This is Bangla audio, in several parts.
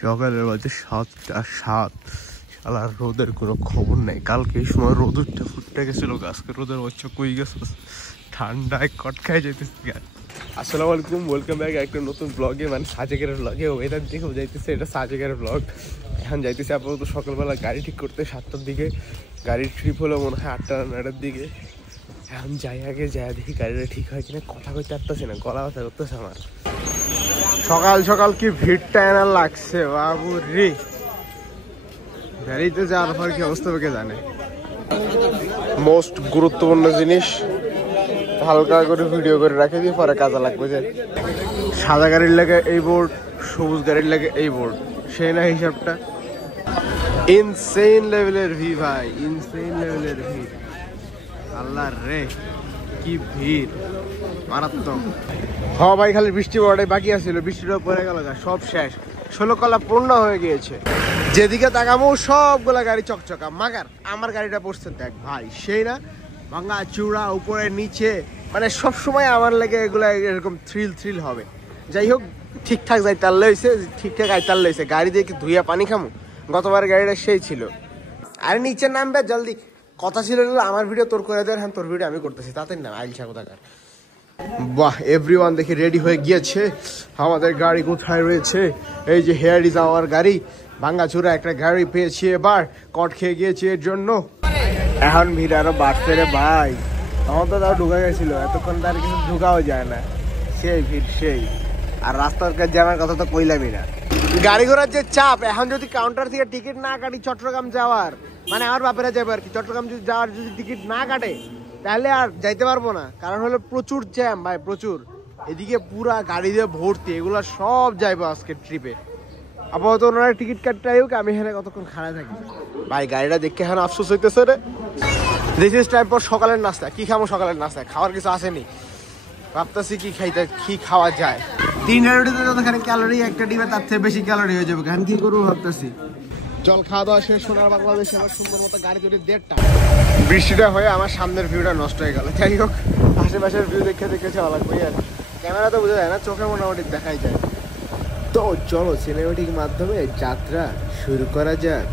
সকালের বাজে 7:07। শালা রোদের কোনো খবর নেই। কালকে এই সময় রোদ ফুটতে গেছিল, আজকে রোদের বাচ্চা কই গেছে, ঠান্ডায় কটকায় যেতেছে। আসসালামু আলাইকুম, ওয়েলকাম ব্যাক একটা নতুন ব্লগে, মানে সাজেকের ব্লগে। ওয়েদার দেখেও যাইতেছে, এটা সাজেকের ব্লগ। এখন যাইতেছে আপাতত সকালবেলা গাড়ি ঠিক করতে 7টার দিকে। গাড়ির ট্রিপ হলো মনে হয় 8টা-9টার দিকে। এখন যাই, আগে যাই দেখি গাড়িটা ঠিক হয় কিনা। কথা কইতে পারতেছি না, গলা ব্যথা করতেছে আমার। সকাল সকাল কি ভিড়টা এনা লাগছে বাবু রে। গাড়িতে যাওয়ার পর কি অবস্থা কে জানে। মোস্ট গুরুত্বপূর্ণ জিনিস হালকা করে ভিডিও করে রাখে দিয়ে পরে কাজে লাগবে। যে সাদা গাড়ির লাগে এই বোর্ড, সবুজ গাড়ির লাগে এই বোর্ড, সেই না হিসাবটা। ইনসেইন লেভেলের ভিড় ভাই, ইনসেইন লেভেলের ভিড়। আল্লাহ রে কি ভিড়, মারাত্মক। হ্যাঁ ভাই, খালি বৃষ্টি পড়াটাই বাকি আছিল, বৃষ্টিটা পড়ে গেল, সব শেষ। 16 কলা পূর্ণ হয়ে গিয়েছে। যেদিকে তাকাবো সবগুলা গাড়ি চকচকা, মাগার আমার গাড়িটা পড়ছে দেখ ভাই, সেই না ভাঙা চূড়া উপরে নিচে, মানে সবসময় আমার লাগে এগুলা এরকম থ্রিল হবে। যাই হোক, ঠিকঠাক যাই তার লইছে, ঠিকঠাক আই তার লইছে। গাড়ি দিয়ে কি ধুইয়া পানি খামো? গতবার গাড়িটা সেই ছিল। আরে নিচে নামবে জলদি, কথা ছিল আমার ভিডিও তোর করে দেয়। হ্যাঁ, তোর ভিডিও আমি করতেছি, তাতে না আইলছা কোথাকার। বাহ, এভরিওয়ান দেখি রেডি হয়ে গিয়েছে। আমাদের গাড়ি কোথায় রয়েছে? এই যে হেয়ার ইজ আওয়ার গাড়ি। ভাঙ্গাচুরা একটা গাড়ি পেয়েছি, এবার কট খেয়ে গিয়েছি এর জন্য। এখন ভিড় আরো বাড়ছে রে ভাই। তখন তো তাও ঢুকা গেছিল, এতক্ষণ তার কিছু ঢুকাও যায় না, সেই ভিড় সেই। আর রাস্তার কাছে জানার কথা তো কইলামই না। গাড়ি ঘোড়ার যে চাপ, এখন যদি কাউন্টার থেকে টিকিট না কাটি চট্টগ্রাম যাওয়ার, মানে আমার বাপেরা যাবে আর কি, চট্টগ্রাম যদি যাওয়ার যদি টিকিট না কাটে তাহলে আর যাইতে পারবো না। কারণ হলো প্রচুর জ্যাম ভাই, প্রচুর। এদিকে পুরা গাড়ি দিয়ে ভর্তি, এগুলা সব যাইবো আজকে ট্রিপে। আপাতত ওনারা টিকিট কাটতে হোক, আমি এখানে কতক্ষণ খাড়া থাকি ভাই। গাড়িটা দেখে এখন আফসোস হইতেছে রে। দিস ইজ টাইম ফর সকালের নাস্তা। কি খাবো সকালের নাস্তায়? খাওয়ার কিছু আসেনি, ভাবতেছি কি খাওয়া যায়। 3টা রুটিতে যতখানি ক্যালোরি, একটা ডিমে তার থেকে বেশি ক্যালোরি হয়ে যাবে। এখন কি করবো ভাবতেছি। চল খাওয়া দাওয়া শেষ। সোনার বাংলাদেশে আমার সুন্দর মতো গাড়ি তৈরি 1.5টা। বৃষ্টিটা হয়ে আমার সামনের ভিউটা নষ্ট হয়ে গেল। যাই হোক, আশেপাশের ভিউ দেখে যাওয়া লাগবে আর। ক্যামেরা তো বোঝা যায় না, চোখে মোটামুটি দেখাই যায়। তো চলো সিনেমেটিক মাধ্যমে যাত্রা শুরু করা যাক।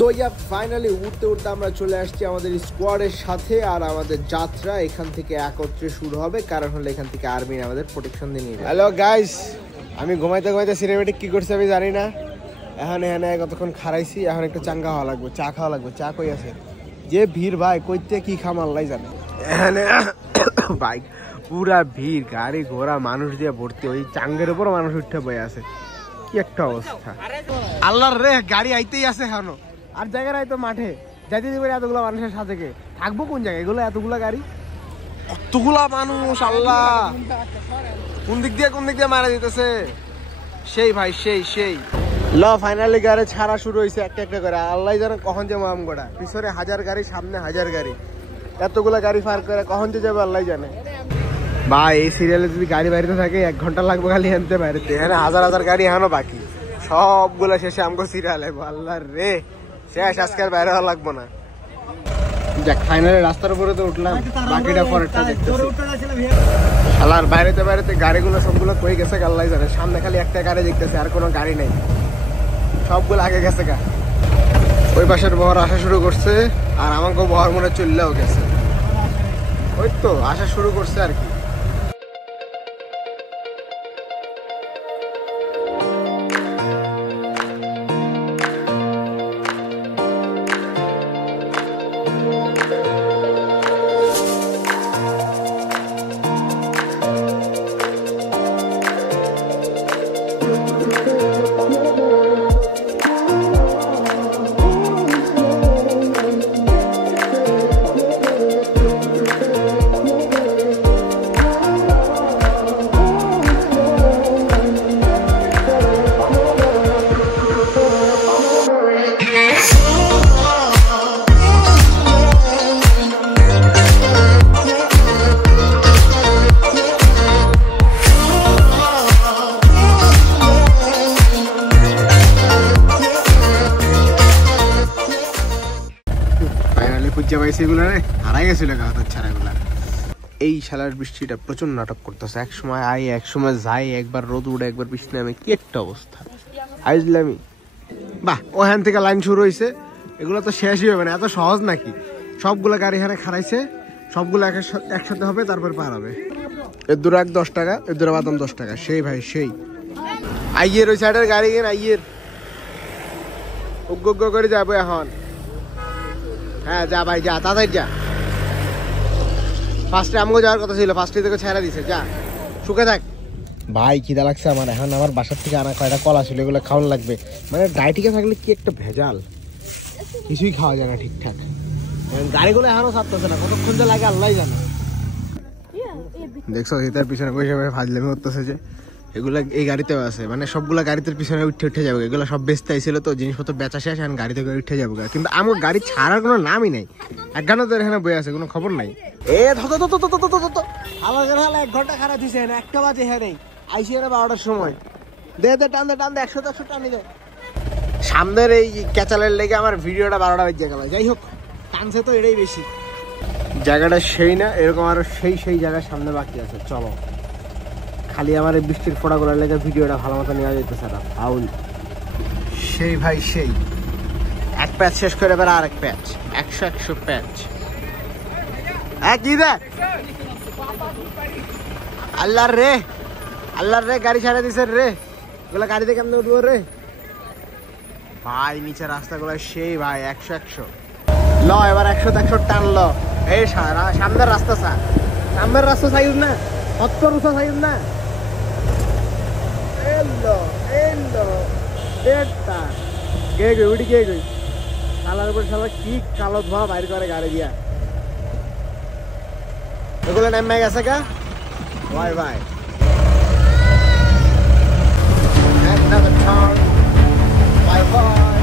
তো ফাইনালি উঠতে আমরা চলে আসছি আমাদের স্কোয়াডের সাথে। আর আমাদের যাত্রা এখান থেকে একত্রে শুরু হবে, কারণ হলো এখান থেকে আর্মি আমাদের প্রোটেকশন দিয়ে নিয়ে যাবে। হ্যালো গাইস, আমি ঘুমাইতে সিনেমেটিক কি করছি আমি জানি না। এখন এখানে কতক্ষণ খারাইছি, এখন একটু চাঙ্গা হওয়া লাগবে, চা খাওয়া লাগবে। চা কই আছে? যে ভিড় ভাই, কইতে কি খাম আল্লাহ জানে। এখানে বাইক পুরা ভিড়, গাড়ি ঘোড়া মানুষ দিয়ে ভর্তি। ওই চাঙ্গের উপর মানুষ উঠে বয়ে আছে, কি একটা অবস্থা। আল্লাহর রে, গাড়ি আইতেই আছে এখনো। আর জায়গায় তো মাঠে যাইতে দিবে এতগুলো মানুষের সাথে থাকবো কোন জায়গায়? এগুলো এতগুলা গাড়ি, এতগুলা মানুষ, আল্লাহ কোন দিক দিয়ে মারা দিতেছে। সেই ভাই সেই ল ফাইনালি গাড়ি ছাড়া শুরু হয়েছে একটা একটা করে। আল্লাহ জানে কখন যাবো আমগোড়া। পিছনে 1000 গাড়ি, সামনে 1000 গাড়ি, এতগুলা গাড়ি পার করে কখন যে যাবে আল্লাহ জানে। ভাই এই সিরিয়ালে যদি গাড়ি বাড়িতে থাকে 1 ঘন্টা লাগবে খালি আনতে বাড়িতে। এখানে 1000 গাড়ি এখনো বাকি, সবগুলা শেষে আমগো সিরিয়ালে। আল্লাহ রে, শেষ, আজকে আর বাইরে হওয়া লাগবো না। যাক ফাইনালি রাস্তার উপরে তো উঠলাম, বাকিটা পরেরটা দেখতেছি। শালার বাইরেতে বাইরেতে গাড়িগুলো সবগুলো কই গেছে আল্লাহ জানে। সামনে খালি একটা গাড়ি দেখতেছে, আর কোনো গাড়ি নেই, সবগুলো আগে গেছে গা। ওই পাশের বহর আসা শুরু করছে, আর আমাকে বহর মনে চললেও গেছে। ওই তো আসা শুরু করছে আর কি। এই শালার বৃষ্টিটা প্রচুর নাটক করতেছে, এক সময় আই এক সময় যাই, একবার রোদ উড়ে একবার বৃষ্টি নামে, কি একটা অবস্থা আইজলামি। বাহ, ওখান থেকে লাইন শুরু হয়েছে, এগুলো তো শেষই হবে না, এত সহজ নাকি? সবগুলো গাড়ি এখানে খারাইছে, সবগুলো একসাথে হবে, তারপর পার হবে। এর দূর 10 টাকা, এর দূরে বাদাম 10 টাকা, সেই ভাই সেই। আইয়ের ওই সাইডের গাড়ি কেন আইয়ের উগ্র করে যাবো এখন। হ্যাঁ যা ভাই যা, তাড়াতাড়ি যা। ফার্স্টে আমগো যাওয়ার কথা ছিল, ফার্স্টে থেকে ছেড়ে দিছে, যা শুকে থাক। ভাই খিদা লাগছে আমার এখন, আমার বাসার থেকে আনা কয়টা কলা ছিল, এগুলো খাওয়ান লাগবে। মানে ডায়েটিকে থাকলে কি একটা ভেজাল, কিছুই খাওয়া যায় না ঠিকঠাক। গাড়িগুলো এখনো ছাড়তেছে না, কতক্ষণ যে লাগে আল্লাহ জানে। দেখছো হিতার পিছনে বসে বসে ফাজলামি করতেছে যে, এগুলা এই গাড়িতেও আছে, মানে সবগুলা গাড়িতে পিছনে উঠে যাবে। এগুলো সব বেচতে আইছিল তো, জিনিসপত্র বেচা শেষ, এখন গাড়ি থেকে উঠে যাবো। কিন্তু আমার গাড়ি ছাড়ার কোনো নামই নাই, 1 ঘন্টা ধরে এখানে বয়ে আছে, কোনো খবর নাই। এ আমার হালা 1 ঘন্টা খারাপ দিছে, 1টা বাজে হ্যাঁ নেই, আইসি 12টার সময়। দে টান দে 100 টানি দেয়। সামনের এই ক্যাচালের লেগে আমার ভিডিওটা 12টা বেজে গেল। যাই হোক, টানছে তো এটাই বেশি। জায়গাটা সেই না, এরকম আরো সেই জায়গার সামনে বাকি আছে। চলো, খালি আমার এই বৃষ্টির ফোঁটাগুলো লেগে ভিডিওটা ভালো মতো নেওয়া যেতেছে না। ফাউল সেই ভাই সেই। 1 প্যাচ শেষ করে এবার আর 1 প্যাচ, 100 প্যাচ। কি দেখ আল্লাহর রে, গাড়ি ছাড়া দিছে রে। এগুলো গাড়িতে কেমন উঠবো রে ভাই? নিচে রাস্তাগুলো সেই ভাই, 100 ল এবার 100 টানলো। এই সামনের রাস্তা সামনের রাস্তা সাইজ না, 70 সাইজ না। শালার উপর শালা কি কালো ধোয়া বাইর করে গাড়ি দিয়া। এগুলো নেমে গেছে গা ভাই ভাই। Bye bye.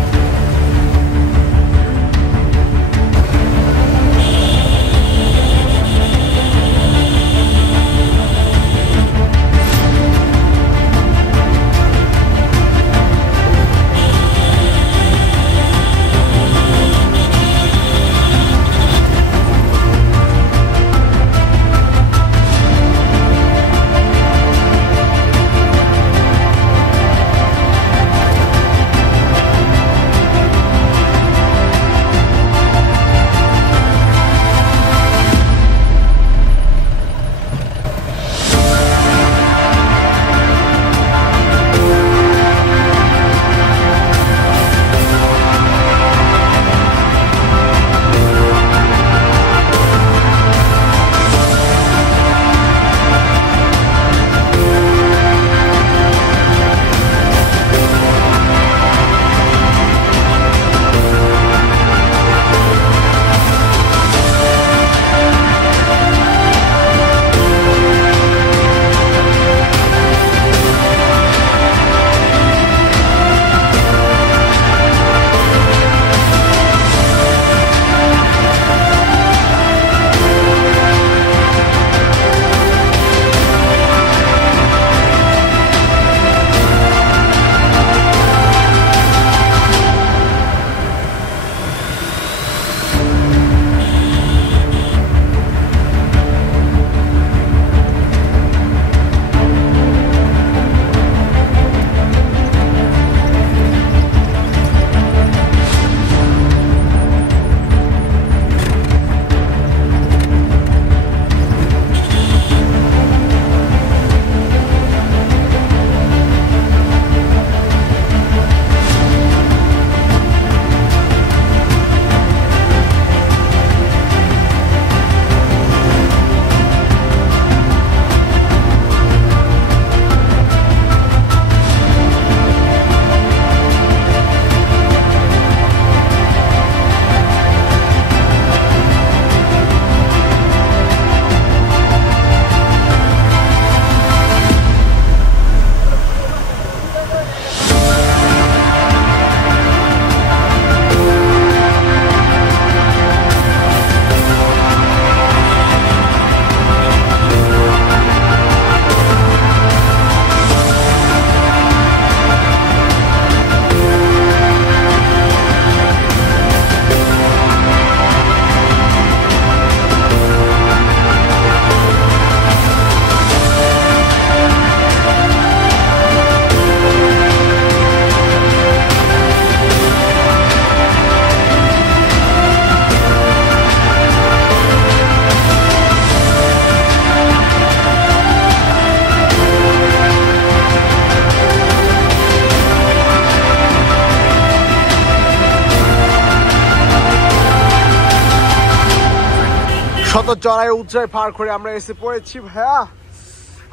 কত চড়াই উচ্চাই পার করে আমরা এসে পড়েছি ভাইয়া।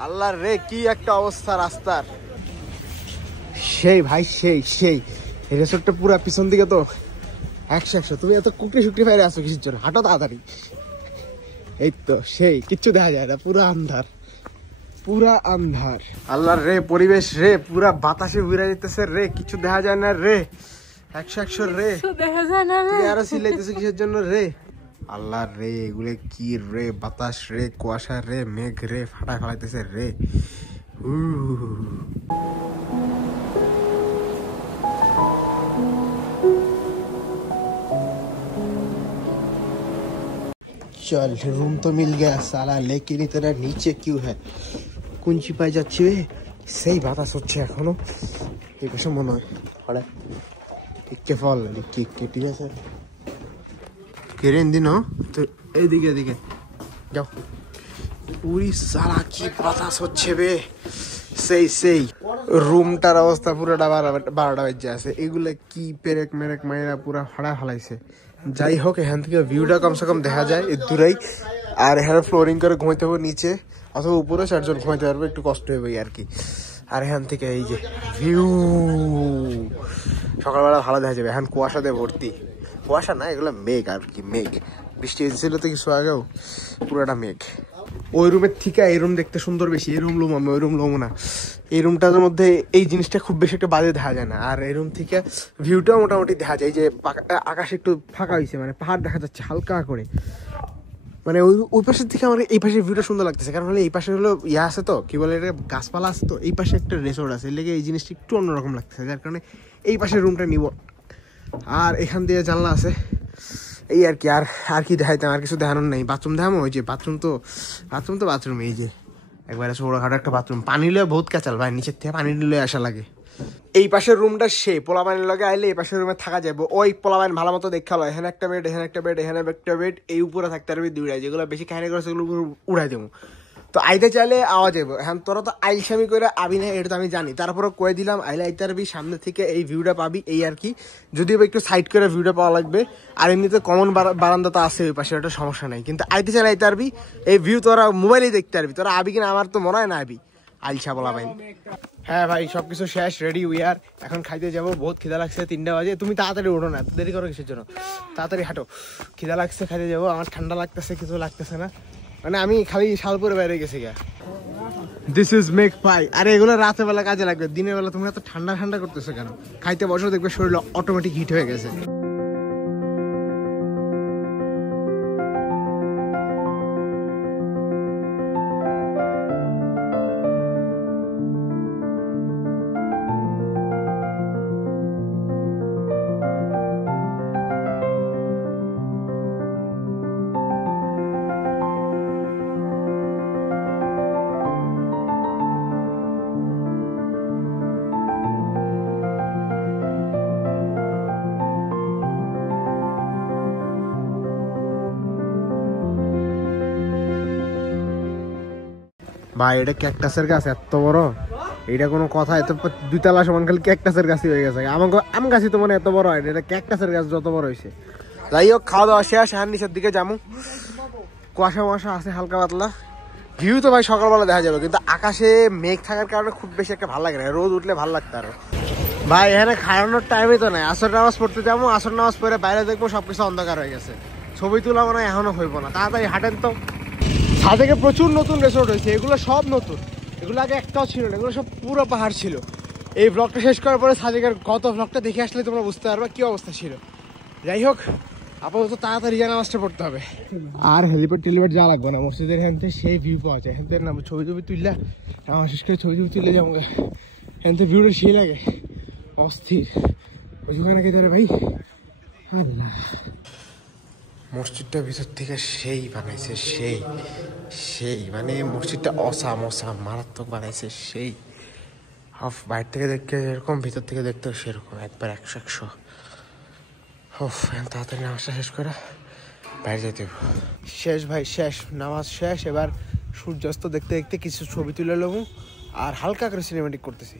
আল্লাহ রে কি একটা অবস্থা রাস্তার, সেই ভাই সেই সেই রেসর্টটা পুরা পিছন দিকে তো 100 তুমি এত কুকরি শুকরি ফেরে আসো কিসের জন্য? হাঁটো তাড়াতাড়ি। এই তো সেই কিচ্ছু দেখা যায় না, পুরা আন্ধার পুরা আন্ধার। আল্লাহর রে পরিবেশ রে, পুরা বাতাসে উড়ে যেতেছে রে, কিছু দেখা যায় না রে। 100 রে দেখা যায় না রে, আরো সিলাইতেছে কিসের জন্য রে? আল্লাহর রে এগুলো কি রে? বাতাস রে, কুয়াশা রে, মেঘ রে ফাটা ফেলাইতেছে রে। चल रूम तो मिल गया साला, लेकिन इतना नीचे क्यों है? কুঞ্চি পাই যাচ্ছে সেই বাতাস হচ্ছে এখনো এই পাশে মনে হয়। হঠাৎ কে ফল কি ঠিক আছে কেরেন দিন তো এইদিকে এদিকে যাও। পুরি সালা কি বাতাস হচ্ছে বে, সেই সেই। রুমটার অবস্থা পুরোটা 12টা বাজে আছে। এগুলো কি পেরেক মেরেক মায়েরা পুরা ফাড়া ফেলাইছে। যাই হোক এখান থেকে ভিউটা কমসে কম দেখা যায় এর দূরেই। আর এখানে ফ্লোরিং করে ঘুমাইতে হবে নিচে অথবা উপরে, 4 জন ঘুমাইতে পারবে, একটু কষ্ট হবে আর কি। আর এখান থেকে এই যে ভিউ সকালবেলা ভালো দেখা যাবে। এখন কুয়াশাতে ভর্তি, কুয়াশা না এগুলো মেঘ আর কি, মেঘ। বৃষ্টি এসেছিল তো কিছু আগেও, পুরোটা মেঘ। ওই রুমের থেকে এই রুম দেখতে সুন্দর বেশি। এই রুম লোম আমি, ওই রুম লোম না। এই রুমটার মধ্যে এই জিনিসটা খুব বেশি একটা বাজে দেখা যায় না। আর এই রুম থেকে ভিউটাও মোটামুটি দেখা যায়। যে আকাশ একটু ফাঁকা হয়েছে, মানে পাহাড় দেখা যাচ্ছে হালকা করে। মানে ওই পাশের থেকে আমার এই পাশের ভিউটা সুন্দর লাগতেছে, কারণ হলে এই পাশে হলো ইয়ে আছে তো, কি বলে এটা, গাছপালা আছে তো। এই পাশে একটা রিসোর্ট আছে, এর লেগে এই জিনিসটা একটু অন্যরকম লাগতেছে, যার কারণে এই পাশের রুমটা নিব। আর এখান দিয়ে জানলা আছে এই আর কি। আর কি দেখাইতাম, আর কিছু দেখানোর নেই। বাথরুম দেখাবো, ওই যে বাথরুম তো বাথরুম এই যে একবারে ছোটখাটো একটা বাথরুম। পানি লয়ে বহুত কাঁচাল ভাই, নিচের থেকে পানি লয়ে আসা লাগে। এই পাশের রুমটা সেই পোলা পানির লগে আইলে এই পাশের রুমে থাকা যাবে। ওই পোলা পানি ভালো মতো দেখা লয়, এখানে একটা বেড, এখানে একটা বেড, এখানে একটা বেড, এই উপরে থাকতে পারবি 2টা। যেগুলো বেশি কাহিনী করে সেগুলো উড়াই দেবো। তো আইতে চাইলে আওয়া যাবো। এখন তোরা তো আইসামি করে আবি না, এটা তো আমি জানি, তারপরে কয়ে দিলাম আইলে আইতে পারবি, সামনে থেকে এই ভিউটা পাবি এই আর কি। যদিও একটু সাইড করে ভিউটা পাওয়া লাগবে। আর এমনিতে কমন বারান্দা তো আছে ওই পাশে, ওটা সমস্যা নাই। কিন্তু আইতে চাইলে আইতে পারবি, এই ভিউ তোরা মোবাইলেই দেখতে পারবি। তোরা আবি কিনা আমার তো মনে হয় না আবি, আইসা বলা ভাই। হ্যাঁ ভাই সবকিছু শেষ, রেডি উই আর। এখন খাইতে যাবো, বহুত খিদা লাগছে, 3টা বাজে। তুমি তাড়াতাড়ি ওঠো না, দেরি করো কিসের জন্য? তাড়াতাড়ি হাঁটো, খিদা লাগছে, খাইতে যাবো। আমার ঠান্ডা লাগতেছে, কিছু লাগতেছে না, মানে আমি খালি শালপুরে বাইরে গেছি গা। দিস ইজ মেক পাই। আরে এগুলো রাতের বেলা কাজে লাগবে, দিনের বেলা তুমি এত ঠান্ডা ঠান্ডা করতেছো কেন? খাইতে বসো, দেখবে শরীর অটোমেটিক হিট হয়ে গেছে। ভাই এটা ক্যাকটাসের গাছ এত বড়, এটা কোনো কথা? এত 2 তলা সমান খালি ক্যাকটাসের গাছই হয়ে গেছে। আম গাছই তো মানে এত বড় হয়, এটা ক্যাকটাসের গাছ যত বড় হয়েছে। যাই হোক খাওয়া দাওয়া শেষ, আর নিচের দিকে যাবো। কুয়াশা মশা আছে হালকা পাতলা। ভিউ তো ভাই সকালবেলা দেখা যাবে, কিন্তু আকাশে মেঘ থাকার কারণে খুব বেশি একটা ভালো লাগে না। রোদ উঠলে ভালো লাগতো আরো। ভাই এখানে খাওয়ানোর টাইমই তো নাই। আসর নামাজ পড়তে যাবো, আসর নামাজ পড়ে বাইরে দেখবো সবকিছু অন্ধকার হয়ে গেছে। ছবি তোলা মানে এখনো হইব না। তাড়াতাড়ি হাঁটেন তো। সাজেকে প্রচুর নতুন রিসোর্ট হয়েছে, এগুলো সব নতুন, এগুলো আগে একটাও ছিল না, এগুলো সব পুরো পাহাড় ছিল। এই ব্লগটা শেষ করার পরে সাজেকের গত ব্লগটা দেখে আসলে তোমরা বুঝতে পারবে কি অবস্থা ছিল। যাই হোক আপাতত তাড়াতাড়ি জানাজটা পড়তে হবে। আর হেলিপ্যাড টেলিপ্যাড যাওয়া লাগবে না, মসজিদের এখান থেকে সেই ভিউ পাওয়া যায়। এখান থেকে ছবি তুললে আমার শেষ করে ছবি তুললে যাবো, এখান থেকে ভিউটা সেই লাগে অস্থির। ওইখানে কে ধরে ভাই। আল্লাহ, মসজিদটা ভিতর থেকে সেই বানাইছে, সেই মানে মসজিদটা অসাম মারাত্মক বানাইছে সেই। বাইরে থেকে দেখতে এরকম, ভিতর থেকে দেখতেও সেরকম, একবার 100 তাড়াতাড়ি নামাজটা শেষ করে বাইরে যেতে হবে। শেষ ভাই শেষ, নামাজ শেষ। এবার সূর্যাস্ত দেখতে দেখতে কিছু ছবি তুলে নেবো আর হালকা করে সিনেমেটিক করতেছি।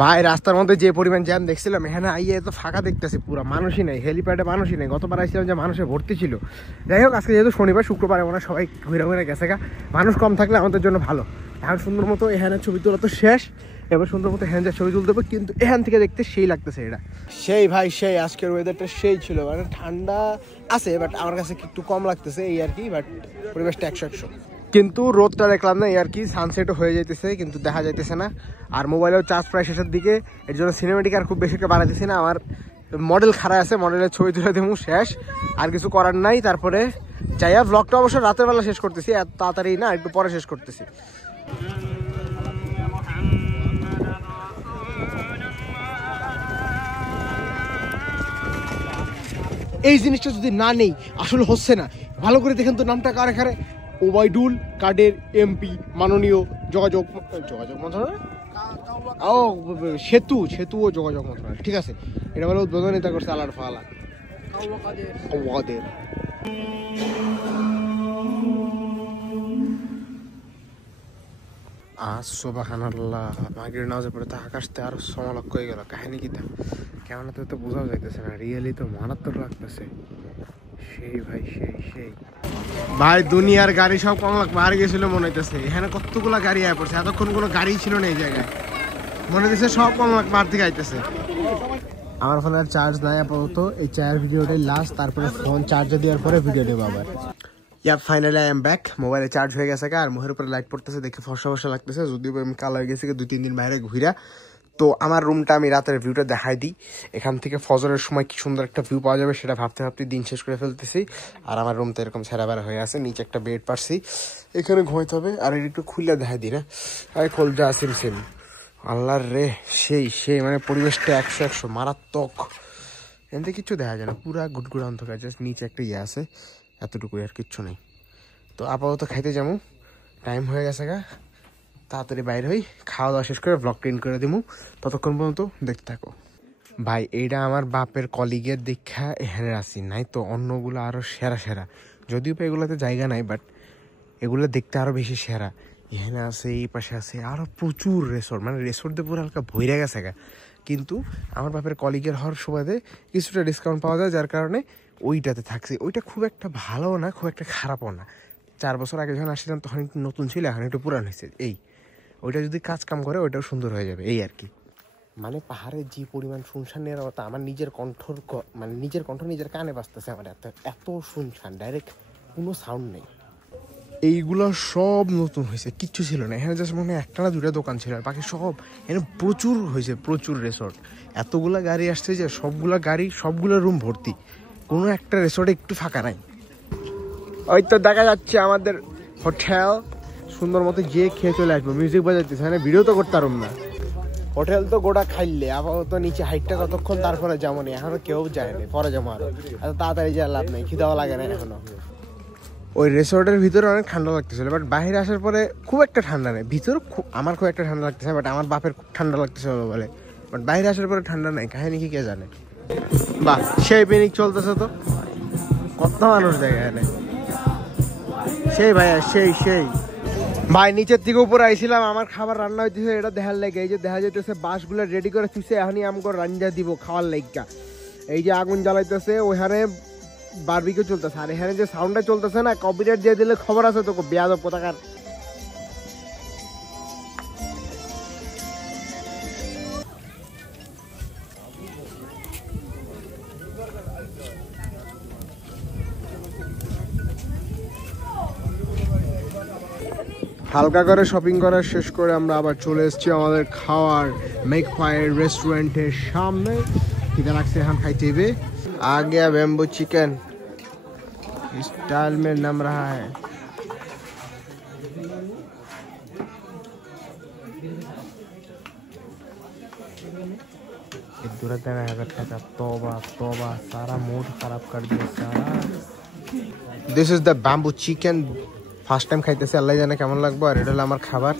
ভাই রাস্তার মধ্যে যে পরিমাণ জ্যাম দেখছিলাম, এখানে আইয়ে তো ফাঁকা দেখতেছি, পুরো মানুষই নেই, হেলিপ্যাডে মানুষই নেই। গতবার আসছিলাম যে মানুষে ভর্তি ছিল। যাই হোক, আজকে যেহেতু শনিবার শুক্রবার মনে হয় সবাই ঘুরে ঘুরে গেছে গা, মানুষ কম থাকলে আমাদের জন্য ভালো। এখন সুন্দর মতো এখানে ছবি তোলা তো শেষ, এবার সুন্দর মতো এখানে ছবি তুলতে হবে, কিন্তু এখান থেকে দেখতে সেই লাগতেছে এটা সেই ভাই সেই। আজকের ওয়েদারটা সেই ছিল, মানে ঠান্ডা আছে বাট আমার কাছে একটু কম লাগতেছে এই আর কি, বাট পরিবেশটা 100-100। কিন্তু রোদটা দেখলাম না এই আর কি, সানসেটও হয়ে যাইতেছে কিন্তু দেখা যাইতেছে না। আর মোবাইলেও চার্জ প্রায় শেষের দিকে, এর জন্য সিনেমেটিক আর খুব বেশি একটা বানাইতেছি না। আমার মডেল খারাপ আছে, মডেলের ছবি তুলে দেবো শেষ, আর কিছু করার নাই। তারপরে যাইয়া ভ্লগটা অবশ্য রাতের বেলা শেষ করতেছি, এত তাড়াতাড়ি না, একটু পরে শেষ করতেছি। এই জিনিসটা যদি না নেই আসলে হচ্ছে না। ভালো করে দেখেন তো নামটা কার এখানে, ওবায়দুল কাদের এমপি, মাননীয় যোগাযোগ মন্ত্রণালয়, ও সেতু ও যোগাযোগ মন্ত্রণালয়, ঠিক আছে। এটা বলে উদ্বোধন এটা করছে আলার ফালা ওয়াদের। সুবহানাল্লাহ, মাগরিবের নামাজের পরে তো আকাশতে আরো সমলক্ষ হয়ে গেল। কাহিনী কি কেমন তো বোঝাও যাইতেছে না, রিয়েলি তো মারাত্মক লাগতেছে। সেই ভাই সেই ভাই, দুনিয়ার গাড়ি সব কম লাখ বাহার গেছিল মনে হইতেছে। এখানে কতগুলা গাড়ি আয় পড়ছে, এতক্ষণ কোনো গাড়ি ছিল না এই জায়গায়, মনে হইতেছে সব কম লাখ বাহার থেকে আইতেছে। আমার ফোনে আর চার্জ নাই আপাতত, এই চায়ের ভিডিওটাই লাস্ট, তারপরে ফোন চার্জে দেওয়ার পরে ভিডিও দেবো আবার। ইয়া ফাইনালি আই এম ব্যাক। মোবাইলে চার্জ হয়ে গেছে, আর মুখের উপরে লাইট পড়তেছে দেখে ফর্সা ফর্সা লাগতেছে, যদিও আমি কালো হয়ে গেছি 2-3 দিন বাইরে ঘুরা। তো আমার রুমটা আমি রাতের ভিউটা দেখাই দিই। এখান থেকে ফজরের সময় কি সুন্দর একটা ভিউ পাওয়া যাবে সেটা ভাবতে ভাবতে দিন শেষ করে ফেলতেছি। আর আমার রুমটা এরকম ছেঁড়া বেড়া হয়ে আছে, নিচে একটা বেড পারছি, এখানে ঘুমাইতে হবে। আর এটা একটু খুলে দেখাই দিই না, আরে খোল যা সিম আল্লাহর রে, সেই মানে পরিবেশটা 100-100 মারাত্মক। এতে কিছু দেখা যায় না, পুরা গুটগুড়া অন্ধকার, জাস্ট নিচে একটা ইয়ে আছে, এতটুকুই, আর কিচ্ছু নেই। তো আপাতত খাইতে যাবো, টাইম হয়ে গেছে গা, তাড়াতাড়ি বাইরে হই, খাওয়া দাওয়া শেষ করে ব্লগ টেন করে দিব। ততক্ষণ পর্যন্ত দেখতে থাকো। ভাই এইটা আমার বাপের কলিগের দীক্ষা, এখানে আসি নাই তো অন্যগুলো আরও সেরা। যদিও এগুলোতে জায়গা নাই, বাট এগুলো দেখতে আরও বেশি সেরা। এখানে আছে, এই পাশে আছে আরও প্রচুর রেসর্ট, মানে রেসর্ট দিয়ে পুরো হালকা ভইরা গেছে গা। কিন্তু আমার বাপের কলিগের হওয়ার সুবাদে কিছুটা ডিসকাউন্ট পাওয়া যায়, যার কারণে ওইটাতে থাকছি। ওইটা খুব একটা ভালো না, খুব একটা খারাপও না। 4 বছর আগে যখন আসছিলাম তখন একটু নতুন ছিল, এখন একটু পুরান হয়েছে। ওইটা যদি কাজ কাম করে ওইটাও সুন্দর হয়ে যাবে এই আর কি। মানে পাহাড়ে যে পরিমাণ শুনশান নিরাপত্তা, আমার নিজের কণ্ঠ নিজের কানে বাজতেছে আমার, এত শুনশান, ডাইরেক্ট কোনো সাউন্ড নেই। এইগুলো সব নতুন হয়েছে, কিচ্ছু ছিল না এখানে, জাস্ট মনে হয় 1টা না 2টা দোকান ছিল, আর বাকি সব এখানে প্রচুর হয়েছে, প্রচুর রিসোর্ট। এতগুলা গাড়ি আসছে যে সবগুলা গাড়ি, সবগুলো রুম ভর্তি, কোনো একটা রিসোর্টে একটু ফাঁকা নাই। ওই তো দেখা যাচ্ছে আমাদের হোটেল, সুন্দর মতো গিয়ে খেয়ে চলে আসবো। মিউজিক বাজাইতেছে, মানে ভিডিও তো করতে পারব না। হোটেল তো গোটা খাইলে, আপাতত নিচে হাইটটা কতক্ষণ, তারপরে যেমন এখনো কেউ যায়নি, পরে যাবো আরো, এত তাড়াতাড়ি যাওয়ার লাভ নেই, খিদাও লাগে না এখনো। ওই রিসোর্টের ভিতরে অনেক ঠান্ডা লাগতেছিল, বাট বাইরে আসার পরে খুব একটা ঠান্ডা নেই। ভিতরে আমার খুব একটা ঠান্ডা লাগতেছে, বাট আমার বাপের খুব ঠান্ডা লাগতেছে বলে, বাট বাইরে আসার পরে ঠান্ডা নেই। কাহিনী কি কে জানে। বাহ, সেই পিকনিক চলতেছে তো, কত মানুষ দেখে এখানে, সেই ভাইয়া সেই ভাই। নিচের থেকে উপরে আইছিলাম, আমার খাবার রান্না হইতেছে, এটা দেখার লাগে। এই যে দেখা যাইতেছে বাঁশগুলো রেডি করে থুইছে, এখনই আমগো রান্না দিব খাওয়ার লাইগা। এই যে আগুন জ্বালাইতেছে, ওইখানে বারবিকিউ চলতেছে, আর এখানে যে সাউন্ডটা চলতেছে না, কপিরাইট দিয়ে দিলে খবর আছে তো, বেয়াদব কোথাকার। হালকা করে শপিং করা শেষ করে আমরা আবার চলে এসেছি আমাদের খাওয়ার মেক ফায়ার রেস্টুরেন্টের সামনে। খিদে লাগছে, এখন খাইতে হবে। आ गया बैम्बू चिकन, स्टाइल में नम रहा है। तौबा सारा मूड खराब कर दिया सारा। This is the bamboo chicken, first time খাইতেছি, আল্লাহ জানে কেমন লাগবে। আর এটা হলো আমার খাবার,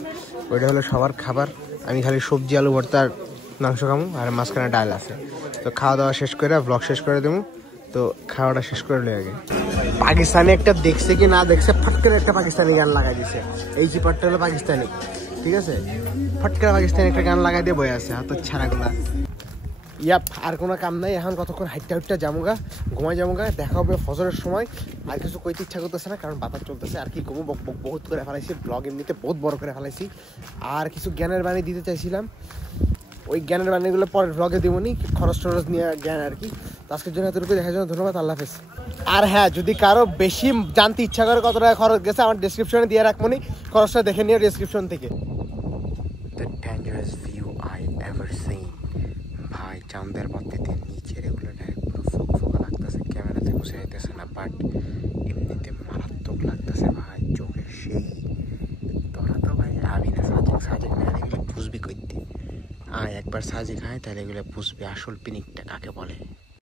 ওইটা হলো সবার খাবার। আমি খালি সবজি আলু ভর্তা আর মাংস খামু, আর মাঝখানে ডাল আছে। তো খাওয়া দাওয়া শেষ করে ব্লগ শেষ করে দেবো। তো খাওয়াটা শেষ করে নিয়ে আগে পাকিস্তানি একটা দেখছে কি না দেখছে, ফট করে একটা পাকিস্তানি গান লাগাই দিছে। এই জিপারটা হলো পাকিস্তানি, ঠিক আছে, ফটকা পাকিস্তানি একটা গান লাগাই দিয়ে বয়ে আছে হাতের ছাড়াগুলা। ইয়াপ, আর কোনো কাম নাই, এখন কতক্ষণ হাইটটা জামুগা, ঘুমাই জামুগা, দেখা হবে ফজরের সময়। আর কিছু কইতে ইচ্ছা করতেছে না, কারণ বাতাস চলতেছে। আর কি ঘুমো বহুত করে ফেলাইছি, ব্লগ এমনিতে বহুত বড় করে ফেলাইছি। আর কিছু জ্ঞানের বাণী দিতে চাইছিলাম, ওই জ্ঞানের বাণীগুলো পরের ব্লগে দেবনি, খরচ টরচ নিয়ে জ্ঞান আর কি। তো আজকের জন্য এতটুকু, দেখার জন্য ধন্যবাদ, আল্লাহ হাফেজ। আর হ্যাঁ, যদি কারো বেশি জানতে ইচ্ছা করে কত টাকা খরচ গেছে, আমার ডেসক্রিপশনে দিয়ে রাখবনি, খরচটা দেখে নিও ডেসক্রিপশন থেকে। The dangerous view I ever seen. ভাই চাঁদের বাতিতে নিচের এগুলো পুরো ফোকা লাগতেছে, ক্যামেরাতে বুঝে যাইতেছে না, বাট এমনিতে মারাত্মক লাগতেছে ভাই, চোখে সেই। তোরা তো ভাই আবি না সাজেক না, এগুলো বুঝবি করতে। একবার সাজে খায় তাহলে এগুলো বুঝবি আসল পিনিকটা কাকে বলে।